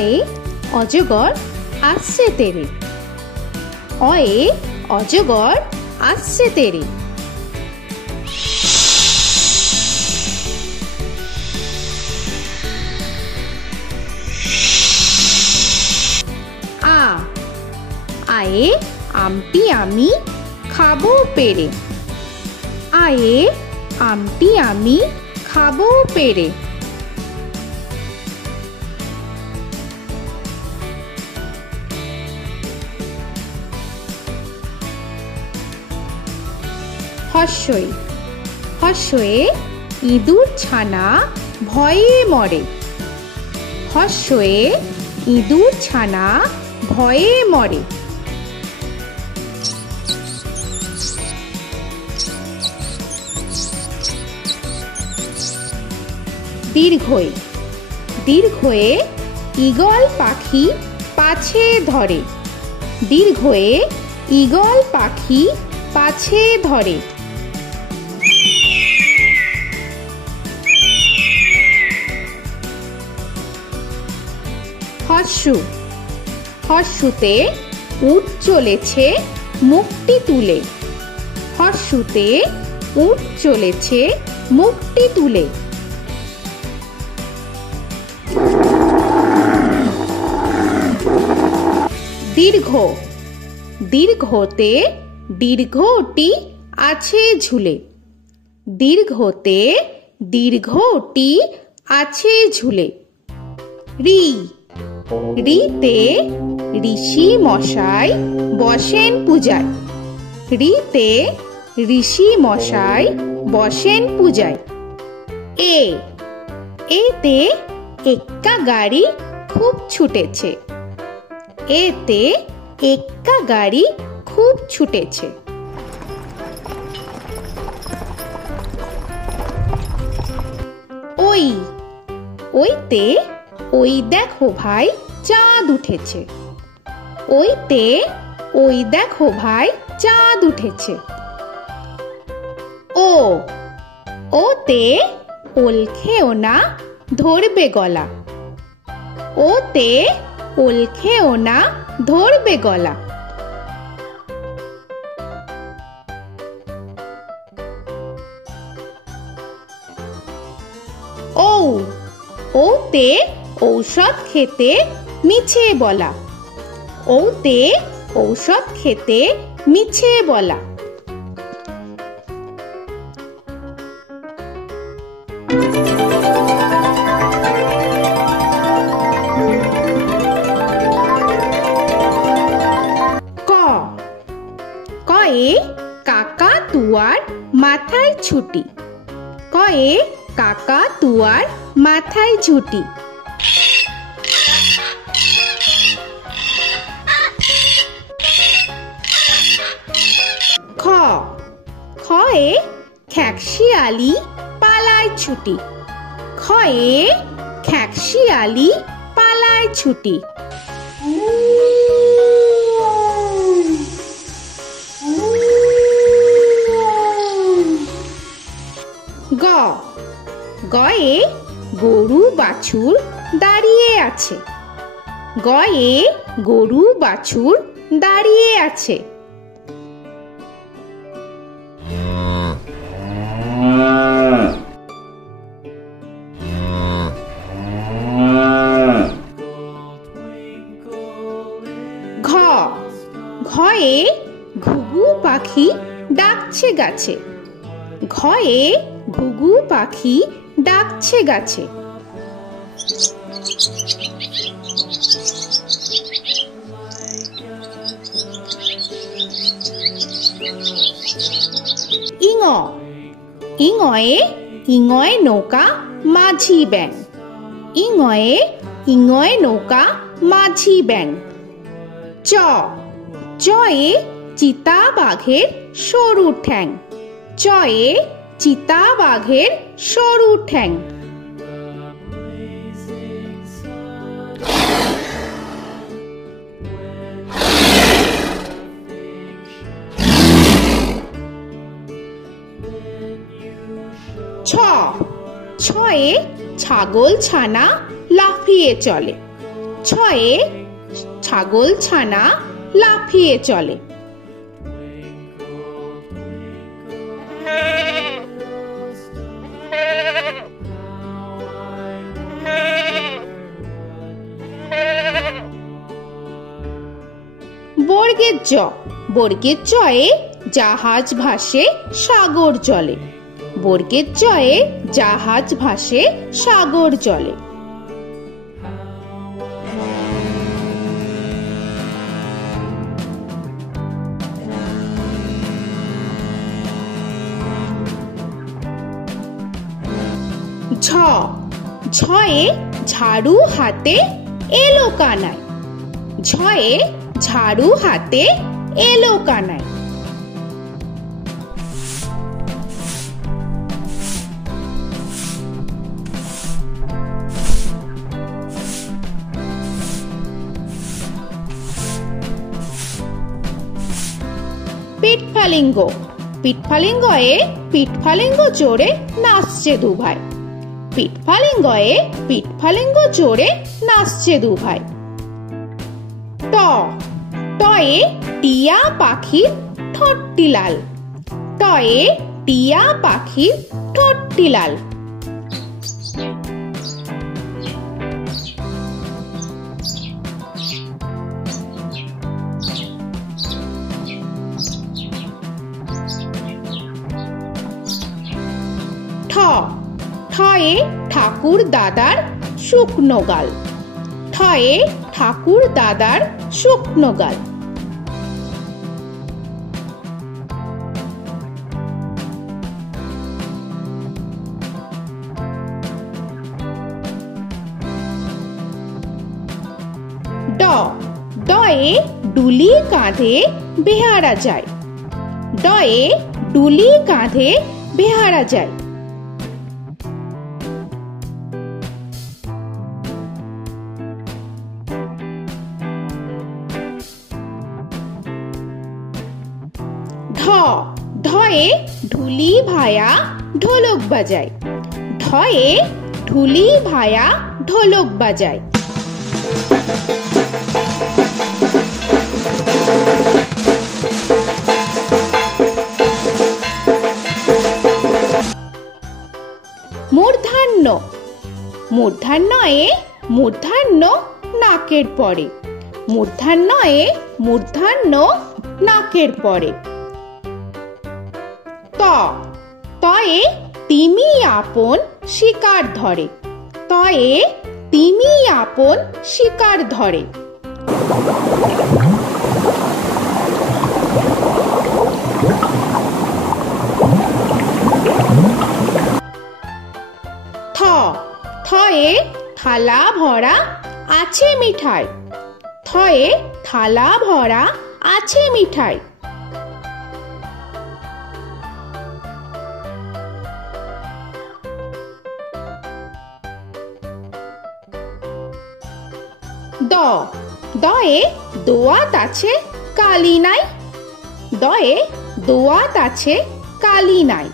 অয়ে অজগর আসছে তেরে। অয়ে অজগর আসছে তেরে। আ আয়ে আমটি আমি খাবো পেরে। আয়ে আমটি আমি খাবো পেরে। হর্ষই হর্ষয়ে ইঁদুর ছানা ভয়ে মরে। হর্ষয়ে ইঁদুর ছানা ভয়ে মরে। দীর্ঘই দীর্ঘয়ে ঈগল পাখি পাছে ধরে। দীর্ঘয়ে ঈগল পাখি পাছে ধরে। হর্ষু হর্ষুতে উট চলেছে মুখটি তুলে। হর্ষুতে উট চলেছে মুখটি তুলে। দীর্ঘ দীর্ঘতে দীর্ঘটি আছে ঝুলে। দীর্ঘতে দীর্ঘটি আছে ঝুলে। রি রিতে ঋষি মশাই বসেন পূজায়। রিতে ঋষি মশাই বসেন পূজায়। এ এতে এক্কা গাড়ি খুব ছুটেছে। এতে এক্কা গাড়ি খুব ছুটেছে। ওই ওইতে ওই দেখো ভাই চাঁদ উঠেছে। ওইতে ওই দেখো ভাই চাঁদ উঠেছে। ও ওতে ওল খেও না ধরবে গলা। ওতে ওল খেও না ধরবে গলা। ও ওতে ঔষধ খেতে মিছে বলা। ওতে ঔষধ খেতে মিছে বলা। ক কয়ে কাকাতুয়ার মাথায় ছুটি। কয়ে কাকাতুয়ার মাথায় ঝুঁটি। খ খয়ে খ্যাকশিয়ালি পালায় ছুটি। খয়ে খ্যাকশিয়ালি পালায় ছুটি। গ গয়ে গরু বাছুর দাঁড়িয়ে আছে। গয়ে গরু বাছুর দাঁড়িয়ে আছে। ঘ ঘয়ে ঘুঘু পাখি ডাকছে গাছে। ঘয়ে ঘুঘু পাখি ডাকছে গাছে। ইঙ ইঙয়ে ইঙয়ে নৌকা মাঝি ব্যাং। ইঙয়ে ইঙয়ে নৌকা মাঝি ব্যাং। চ চয়ে চিতা বাঘের সরু ঠ্যাং। চয়ে চিতা বাঘের সরু ঠ্যাং। ছ ছয়ে ছাগল ছানা লাফিয়ে চলে। ছয়ে ছাগল ছানা লাফিয়ে চলে। বর্গের জ, বর্গের জয়ে জাহাজ ভাসে সাগর জলে। বর্গের জয়ে জাহাজ ভাসে সাগর জলে। ঝ, ঝয়ে ঝাড়ু হাতে এলো কানাই। ঝয়ে ঝাড়ু হাতে এলো কানাই। পিঠফালিঙ্গ, পিঠফালিঙ্গয়ে পিঠফালিঙ্গ চড়ে নাচছে দুভাই। পিঠফালিঙ্গয়ে পিঠফালিঙ্গ চড়ে নাচছে দুভাই। ট, টয়ে টিয়া পাখির ঠোঁটটি লাল। টয়ে টিয়া পাখির ঠোঁটটি লাল। ঠ, ঠয়ে ঠাকুর দাদার শুকনো গাল। ঠয়ে ঠাকুর দাদার শুকনো গাল। ড, ডয়ে ডুলি কাঁধে বেহারা যায়। ডয়ে ডুলি কাঁধে বেহারা যায়। ঢ, ঢয়ে ঢুলি ভায়া ঢোলক বাজায়। ঢয়ে ঢুলি ভায়া ঢোলক বাজায়। মূর্ধন্য, মূর্ধন্যয়ে মূর্ধন্য নাকের পরে। মূর্ধন্যয়ে মূর্ধন্য নাকের পরে। ত, তয়ে তিমি আপন শিকার ধরে। তয়ে তিমি আপন শিকার ধরে। থ, থয়ে থালা ভরা আছে মিঠাই। থয়ে থালা ভরা আছে মিঠাই। দ, দয়ে দোয়াত আছে কালি নাই। দয়ে দোয়াত আছে কালি নাই।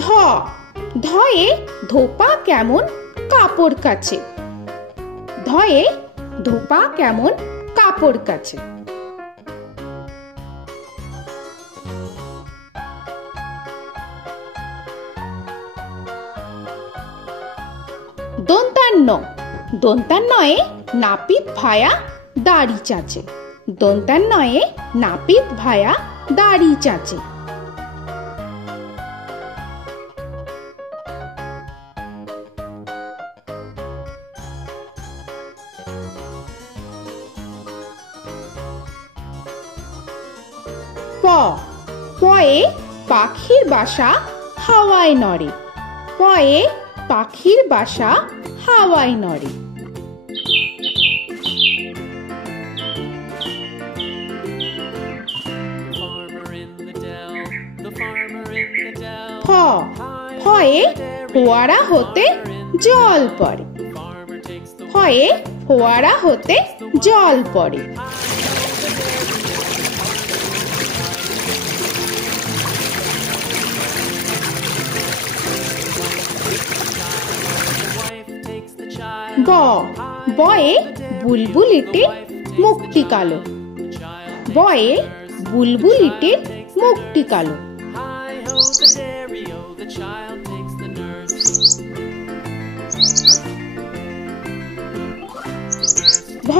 ধ, ধয়ে ধোপা কেমন কাপড় কাছে। ধয়ে ধোপা কেমন কাপড় কাছে। দন্তান্ন, দন্তান্নয়ে নাপিত ভায়া দাড়ি চাচে। দন্তান্নয়ে নাপিত ভায়া দাড়ি চাচে। প, পয়ে পাখির বাসা হাওয়ায় নড়ে। পয়ে পাখির বাসা হাওয়ায় নড়ে। ফ, ফয়ে ফোয়ারা হতে জল পড়ে। ফয়ে ফোয়ারা হতে জল পড়ে। ব বয়ে বুলবুলিটির মুখটি কালো। বয়ে বুলবুলিটির মুখটি কালো। ভ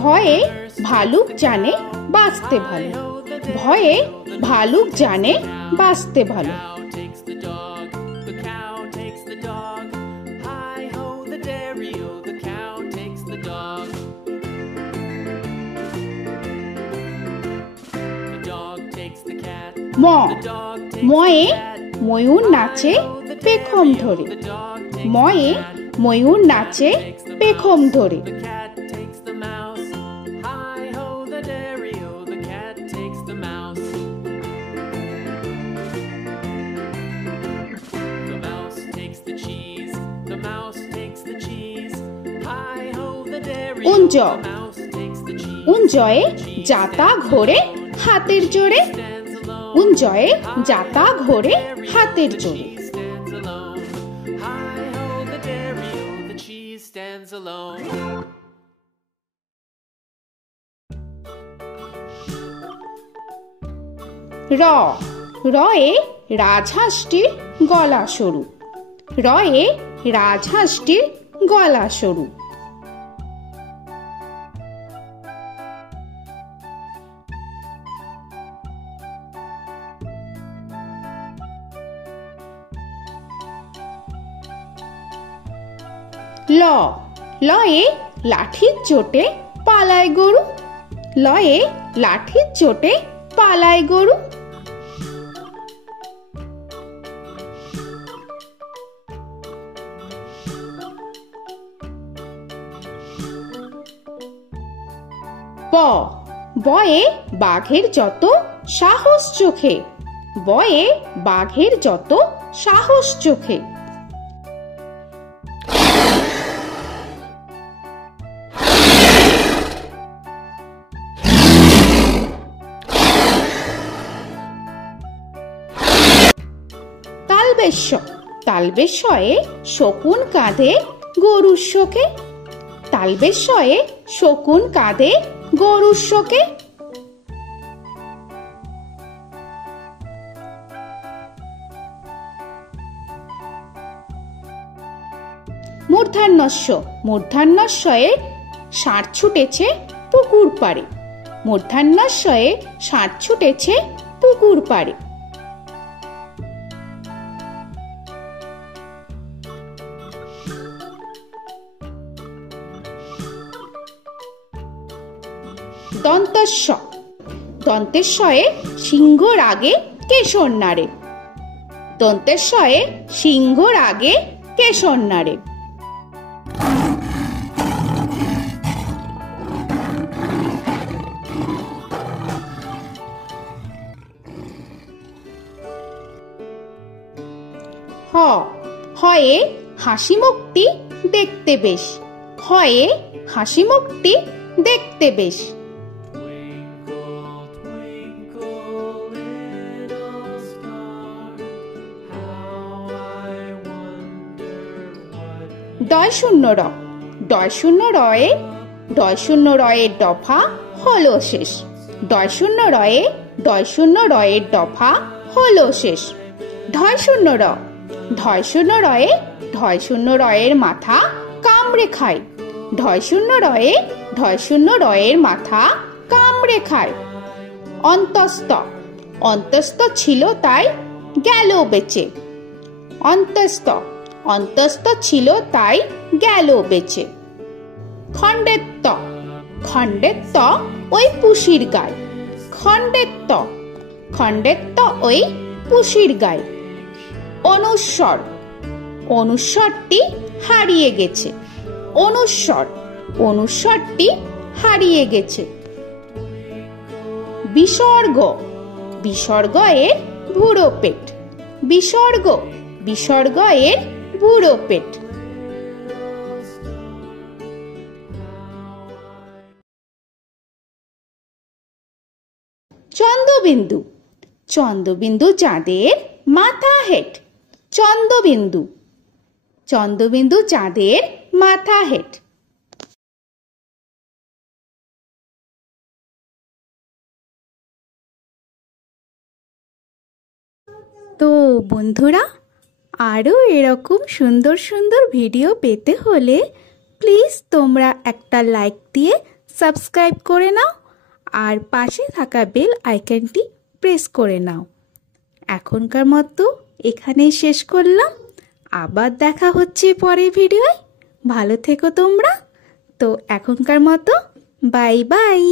ভয়ে ভালুক জানে বাঁচতে ভালো। ভয়ে ভালুক জানে বাঁচতে ভালো। ম ময়ে ময়ূর নাচে পেখম ধরে। ময়ে ময়ূর নাচে পেখম ধরে। উঞ্জ উঞ্জয়ে যাতা ঘোরে হাতের জোরে। উঞ্জয়ে যাতা ঘোরে হাতের জোরে। র রয়ে রাজহাঁসটির গলা সরু। রয়ে রাজহাঁসটির গলা সরু। ল লয়ে লাঠির চোটে পালায় গরু। লয়ে লাঠির চোটে পালায় গরু। ব বয়ে বাঘের যত সাহস চোখে। বয়ে বাঘের যত সাহস চোখে। তালবেশ্য তালবেশ্যয়ে শকুন কাঁধে গরুর শোকে। তালবেশ্যয়ে শকুন কাঁধে গরুর শোকে। মূর্ধন্যস্য মূর্ধন্যস্বয়ে ষাঁড় ছুটেছে পুকুর পাড়ে। মূর্ধন্যস্বয়ে ষাঁড় ছুটেছে পুকুর পাড়ে। দন্তস্ব দন্তেশ্বয়ে সিংহর আগে কেশর নাড়ে। দন্তেশ্বয়ে সিংহর আগে কেশর নাড়ে। হ হয়ে হাসি মুখটি দেখতে বেশ। হয়ে হাসি মুখটি দেখতে বেশ। ডয় শূন্য র ডয় শূন্য রয়ে ডয় শূন্য রয়ের দফা হলো শেষ। ডয় শূন্য রয়ে ডয় শূন্য রয়ের দফা হলো শেষ। ঢয় শূন্য র ঢয় শূন্য রয়ে ঢয় শূন্য রয়ের মাথা কামড়ে খায়। ঢয় শূন্য রয়ে ঢয় শূন্য রয়ের মাথা কামড়ে খায়। অন্তস্থ অন্তস্থ ছিল তাই গেল বেঁচে। অন্তস্থ অন্তস্থ ছিল তাই গেল বেঁচে। খণ্ডেত্ব খণ্ডেত্ব ওই পুষির গায়। খণ্ডেত্ব খণ্ডেত্ব ওই পুষির গায়। অনুস্বর অনুস্বরটি হারিয়ে গেছে। অনুস্বর অনুস্বরটি হারিয়ে গেছে। বিসর্গ বিসর্গ এর বুড়ো পেট। বিসর্গ বিসর্গ এর বুড়ো পেট। চন্দ্রবিন্দু চন্দ্রবিন্দু চাঁদের মাথা হেট। চন্দ্রবিন্দু চন্দ্রবিন্দু চাঁদের মাথা হেট। তো বন্ধুরা, আরও এরকম সুন্দর সুন্দর ভিডিও পেতে হলে প্লিজ তোমরা একটা লাইক দিয়ে সাবস্ক্রাইব করে নাও আর পাশে থাকা বেল আইকনটি প্রেস করে নাও। এখনকার মতো এখানেই শেষ করলাম, আবার দেখা হচ্ছে পরের ভিডিওয়। ভালো থেকো তোমরা। তো এখনকার মতো বাই বাই।